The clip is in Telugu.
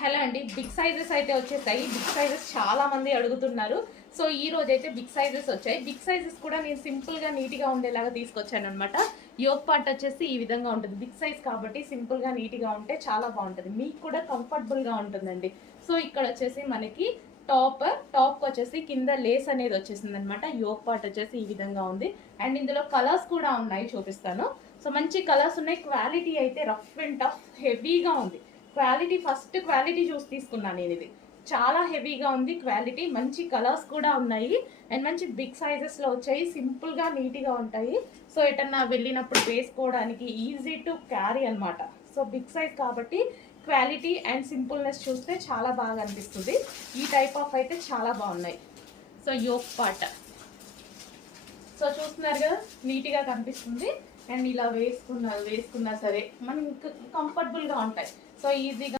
హలో అండి, బిగ్ సైజెస్ అయితే వచ్చేసాయి. బిగ్ సైజెస్ చాలా మంది అడుగుతున్నారు. సో ఈ రోజు అయితే బిగ్ సైజెస్ వచ్చాయి. బిగ్ సైజెస్ కూడా నేను సింపుల్ గా నీట్ గా ఉండేలాగా తీసుకొచ్చాను అనమాట. యోగ్ పార్ట్ వచ్చేసి ఈ విధంగా ఉంటుంది. బిగ్ సైజ్ కాబట్టి సింపుల్ గా నీట్ గా ఉంటే చాలా బాగుంటుంది, మీకు కూడా కంఫర్టబుల్ గా ఉంటుందండి. సో ఇక్కడ వచ్చేసి మనకి టాప్ వచ్చేసి కింద లేస్ అనేది వచ్చేసింది అనమాట. యోగ్ పార్ట్ వచ్చేసి ఈ విధంగా ఉంది. అండ్ ఇందులో కలర్స్ కూడా ఉన్నాయి, చూపిస్తాను. సో మంచి కలర్స్ ఉన్నాయి. క్వాలిటీ అయితే రఫ్ అండ్ టఫ్ హెవీగా ఉంది. ఫస్ట్ క్వాలిటీ చూసి తీసుకున్నాను నేను. ఇది చాలా హెవీగా ఉంది క్వాలిటీ. మంచి కలర్స్ కూడా ఉన్నాయి అండ్ మంచి బిగ్ సైజెస్ లో వచ్చాయి. సింపుల్ గా నీట్ గా ఉంటాయి. సో ఎటన్నా వెళ్ళినప్పుడు వేసుకోవడానికి ఈజీ టు క్యారీ అనమాట. సో బిగ్ సైజ్ కాబట్టి క్వాలిటీ అండ్ సింపుల్నెస్ చూస్తే చాలా బాగా అనిపిస్తుంది. ఈ టైప్ ఆఫ్ అయితే చాలా బాగున్నాయి. సో యోక్ పార్ట్ సో చూస్తున్నారు కదా, నీట్ గా కనిపిస్తుంది. అండ్ ఇలా వేసుకున్నా సరే మనకి కంఫర్టబుల్ గా ఉంటాయి. సో ఈజీగా